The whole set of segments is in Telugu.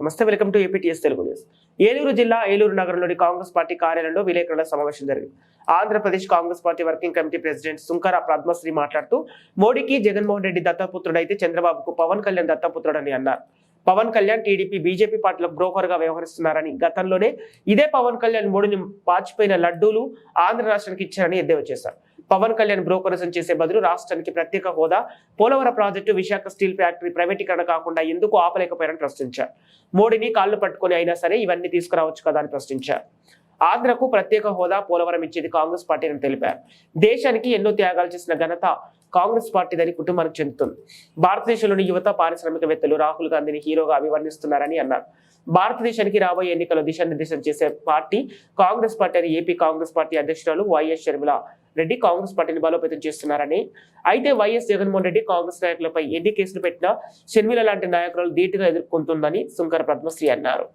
నమస్తే welcome to APTS Telugu news. Eluru జిల్లా ఏలూరు నగరంలోని కాంగ్రెస్ పార్టీ కార్యాలయంలో విలేకరుల సమావేశం జరిగింది. Andhra Pradesh Congress party working committee president Sunkara Padmashri మాట్లాడుతూ మోడీకి జగన్మోహన్ రెడ్డి దత్తపుత్రుడైతే చంద్రబాబుకు పవన్ కళ్యాణ్ దత్తపుత్రుడని అన్నారు. పవన్ కళ్యాణ్ టీడీపీ బీజేపీ పార్టీలకు బ్రోకర్గా వ్యవహరిస్తున్నారని గతంలోనే ఇదే పవన్ కళ్యాణ్ మోడీని పాచిపోయిన లడ్డూలు ఆంధ్ర రాష్ట్రానికి ఇచ్చారని ఎద్దేవా చేశారు. పవన్ కళ్యాణ్ బ్రోకరిజం చేసే బదులు రాష్ట్రానికి ప్రత్యేక హోదా. Polavaram project Visakha steel factory ప్రైవేటీకరణ కాకుండా ఎందుకు ఆపలేకపోయారని ప్రశ్నించారు. మోడీని కాళ్ళు పట్టుకొని అయినా సరే ఇవన్నీ తీసుకురావచ్చు కదా అని ప్రశ్నించారు. ఆంధ్రకు ప్రత్యేక హోదా పోలవరం ఇచ్చేది కాంగ్రెస్ పార్టీ అని తెలిపారు. దేశానికి ఎన్నో త్యాగాలు చేసిన ఘనత కాంగ్రెస్ పార్టీదని కుటుంబానికి చెందుతుంది. భారతదేశంలోని యువత పారిశ్రామికవేత్తలు రాహుల్ గాంధీని హీరోగా అభివర్ణిస్తున్నారని అన్నారు. భారతదేశానికి రాబోయే ఎన్నికల దిశానిర్దేశం చేసే పార్టీ కాంగ్రెస్ పార్టీ అని ఏపీ కాంగ్రెస్ పార్టీ అధ్యక్షురాలు వైఎస్ షర్మిల రెడ్డి కాంగ్రెస్ పార్టీని బలోపేతం చేస్తున్నారని అయితే వైఎస్ జగన్మోహన్ రెడ్డి కాంగ్రెస్ నాయకులపై ఎన్ని కేసులు పెట్టినా షర్మిల లాంటి నాయకులు ధీటుగా ఎదుర్కొంటుందని సుంకర పద్మశ్రీ అన్నారు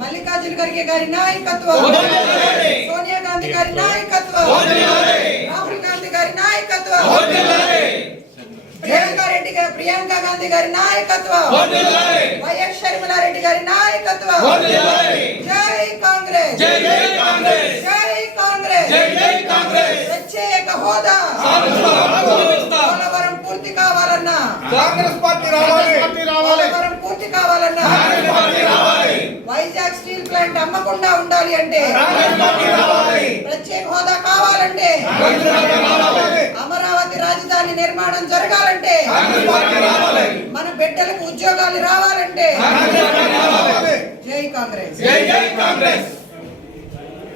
మల్లికార్జున ఖర్గే గారి నాయకత్వం. సోనియా గాంధీ గారి నాయకత్వం. రాహుల్ గాంధీ గారి నాయకత్వం. ప్రియాంక రెడ్డి గారి ప్రియాంక గాంధీ గారి నాయకత్వం. వైఎస్ షర్మిలారెడ్డి గారి నాయకత్వం. జై కాంగ్రెస్. జై కాంగ్రెస్. ప్రత్యేక హోదా. పోలవరం పూర్తి కావాలన్నా. కాంగ్రెస్ పార్టీ రావాలి. పూర్తి కావాలన్నా. వైజాగ్ స్టీల్ ప్లాంట్ అమ్మకుండా ఉండాలి అంటే. ప్రత్యేక హోదా కావాలంటే. అమరావతి రాజధాని నిర్మాణం జరగాలంటే కాంగ్రెస్ పార్టీ రావాలి మన బిడ్డలకు ఉద్యోగాలు రావాలంటే కాంగ్రెస్ పార్టీ రావాలి జై కాంగ్రెస్ జై జై కాంగ్రెస్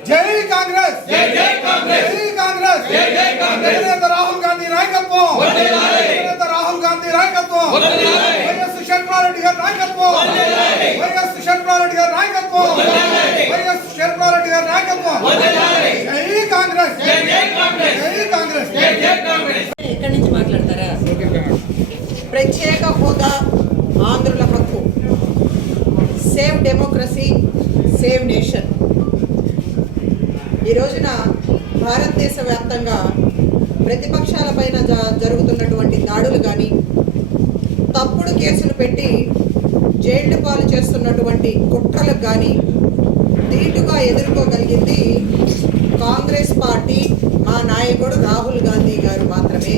జై కాంగ్రెస్ జై జై కాంగ్రెస్ జై కాంగ్రెస్ జై జై కాంగ్రెస్ అధినేత రాహుల్ గాంధీ నాయకత్వం వర్ధిల్లాలి. అధినేత రాహుల్ గాంధీ నాయకత్వం వర్ధిల్లాలి. వైఎస్ శంకరారెడ్డి గారి నాయకత్వం వర్ధిల్లాలి. వైఎస్ శంకరారెడ్డి గారి నాయకత్వం వర్ధిల్లాలి. వైఎస్ శంకరారెడ్డి గారి నాయకత్వం వర్ధిల్లాలి. జై కాంగ్రెస్ జై జై కాంగ్రెస్ జై కాంగ్రెస్ జై జై కాంగ్రెస్ ఎక్కడి నుంచి మాట్లాడతారా ప్రత్యేక హోదా ఆంధ్రుల హక్కు సేవ్ డెమోక్రసీ సేవ్ నేషన్ ఈ రోజున భారతదేశ వ్యాప్తంగా ప్రతిపక్షాలపైన జ- జరుగుతున్నటువంటి దాడులు కానీ తప్పుడు కేసులు పెట్టి జైళ్ళు పాలు చేస్తున్నటువంటి కుట్రలకు కానీ ధీటుగా ఎదుర్కోగలిగింది కాంగ్రెస్ పార్టీ మా నాయకుడు రాహుల్ గాంధీ గారు మాత్రమే.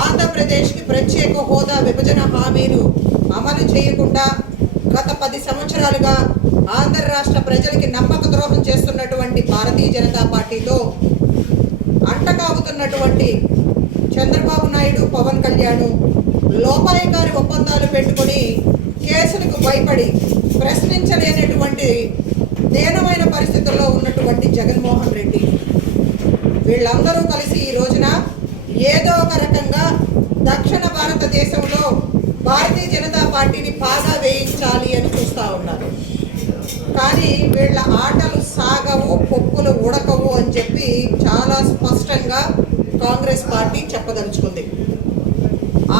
ఆంధ్రప్రదేశ్కి ప్రత్యేక హోదా విభజన హామీలు అమలు చేయకుండా గత పది సంవత్సరాలుగా ఆంధ్ర రాష్ట్ర ప్రజలకి నమ్మక ద్రోహం చేస్తున్నటువంటి భారతీయ జనతా పార్టీతో అంటకాగుతున్నటువంటి చంద్రబాబు నాయుడు పవన్ కళ్యాణ్ లోపాయకారి ఒప్పందాలు పెట్టుకొని కేసులకు భయపడి ప్రశ్నించలేనటువంటి దీనమైన పరిస్థితుల్లో ఉన్నటువంటి జగన్మోహన్ రెడ్డి. వీళ్ళందరూ కలిసి ఈ రోజున ఏదో ఒక రకంగా దక్షిణ భారతదేశంలో భారతీయ జనతా పార్టీని బాగా వేయించాలి అని చూస్తూ ఉన్నారు. కానీ వీళ్ళ ఆటలు సాగవు పొక్కులు ఉడకవు అని చెప్పి చాలా స్పష్టంగా కాంగ్రెస్ పార్టీ చెప్పదలుచుకుంది.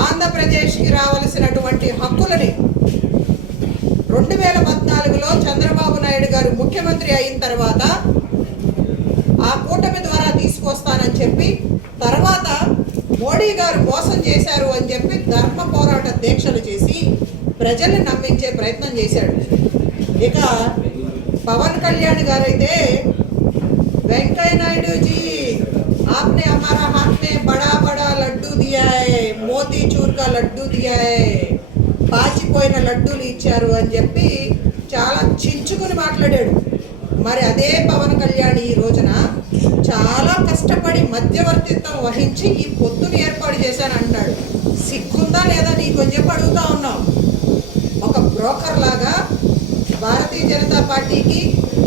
ఆంధ్రప్రదేశ్కి రావలసినటువంటి హక్కులని రెండు వేల పద్నాలుగులో చంద్రబాబు నాయుడు గారు ముఖ్యమంత్రి అయిన తర్వాత ఆ కూటమి ద్వారా తీసుకొస్తానని చెప్పి తర్వాత మోడీ గారు మోసం చేశారు అని చెప్పి ధర్మ పోరాట దీక్షలు చేసి ప్రజల్ని నమ్మించే ప్రయత్నం చేశాడు ఇక పవన్ కళ్యాణ్ గారైతే వెంకయ్య నాయుడు జీ आपने हमारा हाथ में बड़ा बड़ा लड्डू दिया है మోతీ చూర్ కా లడ్డు దియా హై పాచిపోయిన లడ్డూలు ఇచ్చారు అని చెప్పి చాలా చించుకుని మాట్లాడాడు మరి అదే పవన్ కళ్యాణ్ ఈ రోజున చాలా కష్టపడి మధ్యవర్తిత్వం వహించి ఈ పొత్తుని ఏర్పాటు చేశాను అంటాడు సిగ్గుందా లేదా నీకు కొంచెం చెప్పి అడుగుతా ఉన్నావు. ఒక బ్రోకర్ లాగా భారతీయ జనతా పార్టీకి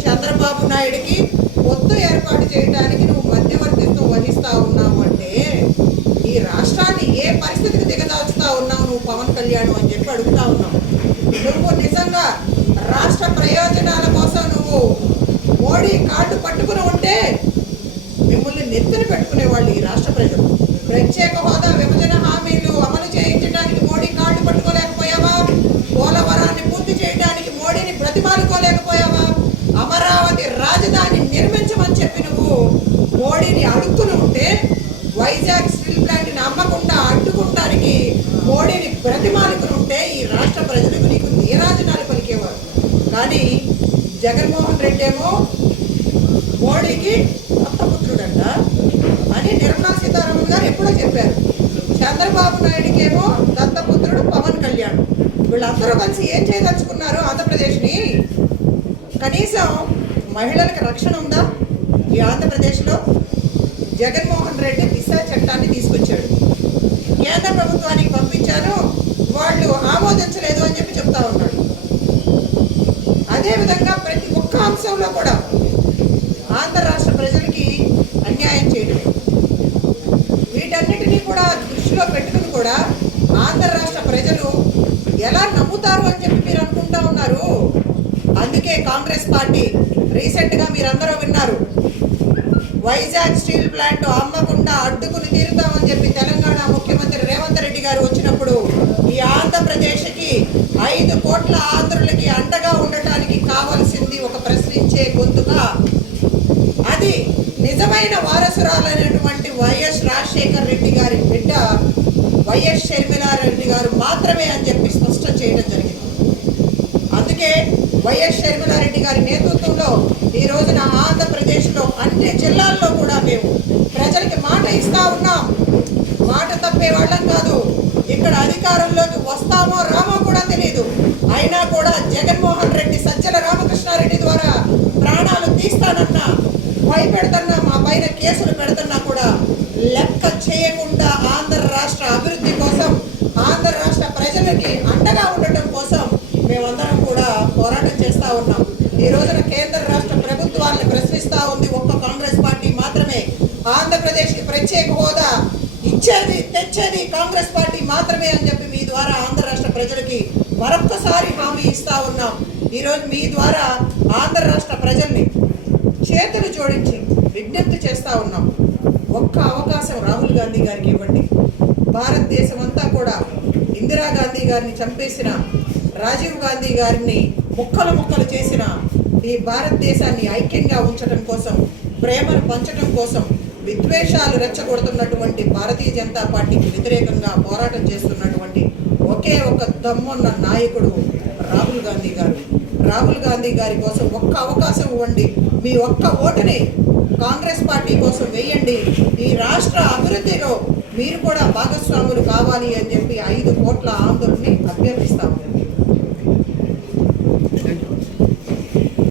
చంద్రబాబు నాయుడికి పొత్తు ఏర్పాటు చేయడానికి నువ్వు మధ్యవర్తిత్వం వహిస్తా ఉన్నావు అంటే ఈ రాష్ట్రాన్ని ఏ పరిస్థితికి దిగదాచుతా ఉన్నావు నువ్వు పవన్ కళ్యాణ్ అని చెప్పి అడుగుతా ఉన్నావు. నువ్వు నిజంగా రాష్ట్ర ప్రయోజనాల కోసం నువ్వు మోడీ కార్డు పట్టుకుని ఉంటే నెత్తిన పెట్టుకునేవాళ్ళు ఈ రాష్ట్ర ప్రజలు. ప్రత్యేక హోదా విభజన హామీలు అమలు చేయించడానికి మోడీ కార్డు పట్టుకోలేకపోయావా? పోలవరాన్ని పూర్తి చేయడానికి మోడీని బ్రతిమాలుకోలేకపోయావా? అమరావతి రాజధాని నిర్మించమని చెప్పి నువ్వు మోడీని అడుక్కుని ఉంటే వైజాగ్ స్టీల్ ప్లాంట్ని అమ్మకుండా అడ్డుకుంటానికి మోడీని బ్రతిమాలుకుని ఉంటే ఈ రాష్ట్ర ప్రజలకు నీకు నీరాజనాలు పలికేవారు. కానీ జగన్మోహన్ రెడ్డి ఏమో మోడీకి దత్తపుత్రుడంట అని నిర్మలా సీతారామన్ గారు ఎప్పుడో చెప్పారు. చంద్రబాబు నాయుడుకేమో దత్తపుత్రుడు పవన్ కళ్యాణ్. వీళ్ళందరూ కలిసి ఏం చేయదలుచుకున్నారు ఆంధ్రప్రదేశ్ని? కనీసం మహిళలకు రక్షణ ఉందా? ఈ ఆంధ్రప్రదేశ్లో జగన్మోహన్ రెడ్డి దిశా చట్టాన్ని తీసుకొచ్చాడు. కేంద్ర ప్రభుత్వానికి పంపించారు. వాళ్ళు ఆమోదించలేదు అని చెప్పి చెప్తా ఉన్నాడు. అదేవిధంగా ప్రతి ఒక్క అంశంలో కూడా ఆంధ్ర రాష్ట్ర ప్రజలకి అన్యాయం చేయడమే వీటన్నిటినీ కూడా దృష్టిలో పెట్టుకుని కూడా ఆంధ్ర రాష్ట్ర ప్రజలు ఎలా నమ్ముతారు అని చెప్పి మీరు అనుకుంటా ఉన్నారు? అందుకే కాంగ్రెస్ పార్టీ రీసెంట్గా మీరందరూ విన్నారు. వైజాగ్ స్టీల్ ప్లాంట్ అమ్మకుండా అడ్డుకుని తీరుతామని చెప్పి తెలంగాణ ముఖ్యమంత్రి రేవంత్ రెడ్డి గారు వచ్చినప్పుడు ఈ ఆంధ్రప్రదేశ్కి ఐదు కోట్ల ఆంధ్రులకి అండగా ఉండటానికి కావలసింది ఒక ప్రశ్నించే గొంతుగా అది నిజమైన వారసురాలైనటువంటి వైఎస్ రాజశేఖర్ రెడ్డి గారి బిడ్డ వైఎస్ షర్మిలారెడ్డి గారు మాత్రమే అని చెప్పి స్పష్టం చేయడం జరిగింది. అందుకే వైఎస్ షర్మిలారెడ్డి గారి నేతృత్వంలో ఈ రోజున ఆంధ్రప్రదేశ్లో అన్ని జిల్లాల్లో కూడా మేము ప్రజలకి మాట ఇస్తా ఉన్నాం. మాట తప్పే వాళ్ళం కాదు. ఇక్కడ అధికారంలోకి వస్తామో రామో కూడా తెలియదు అయినా కూడా జగన్మోహన్ రెడ్డి సజ్జల రామకృష్ణారెడ్డి ద్వారా ప్రాణాలు తీస్తానన్నా భయపెడుతున్నా మా పైన కేసులు పెడుతున్నా లెక్క చేయకుండా ఆంధ్ర రాష్ట్ర అభివృద్ధి కోసం ఆంధ్ర రాష్ట్ర ప్రజలకి అండగా ఉండటం కోసం మేమందరం కూడా పోరాటం చేస్తూ ఉన్నాం. ఈ రోజున కేంద్ర రాష్ట్ర ప్రభుత్వాలను ప్రశ్నిస్తూ ఉంది. ఒక్క కాంగ్రెస్ పార్టీ మాత్రమే. ఆంధ్రప్రదేశ్కి ప్రత్యేక హోదా ఇచ్చేది తెచ్చేది కాంగ్రెస్ పార్టీ మాత్రమే అని చెప్పి మీ ద్వారా ఆంధ్ర రాష్ట్ర ప్రజలకి మరొక్కసారి హామీ ఇస్తూ ఉన్నాం. ఈరోజు మీ ద్వారా ఆంధ్ర రాష్ట్ర ప్రజల్ని చేతులు జోడించి విజ్ఞప్తి చేస్తూ ఉన్నాం. ఒక్క అవకాశం రాహుల్ గాంధీ గారికి ఇవ్వండి. భారతదేశం అంతా కూడా ఇందిరాగాంధీ గారిని చంపేసిన రాజీవ్ గాంధీ గారిని ముక్కలు ముక్కలు చేసిన ఈ భారతదేశాన్ని ఐక్యంగా ఉంచడం కోసం ప్రేమను పంచడం కోసం విద్వేషాలు రెచ్చగొడుతున్నటువంటి భారతీయ జనతా పార్టీకి వ్యతిరేకంగా పోరాటం చేస్తున్నటువంటి ఒకే ఒక దమ్మున్న నాయకుడు రాహుల్ గాంధీ గారు. రాహుల్ గాంధీ గారి కోసం ఒక్క అవకాశం ఇవ్వండి. మీ ఒక్క ఓటుని కాంగ్రెస్ పార్టీ కోసం వేయండి. ఈ రాష్ట్ర అభివృద్ధిలో మీరు కూడా భాగస్వాములు కావాలి అని చెప్పి ఐదు కోట్ల ఆందోళనని అభ్యర్థిస్తాము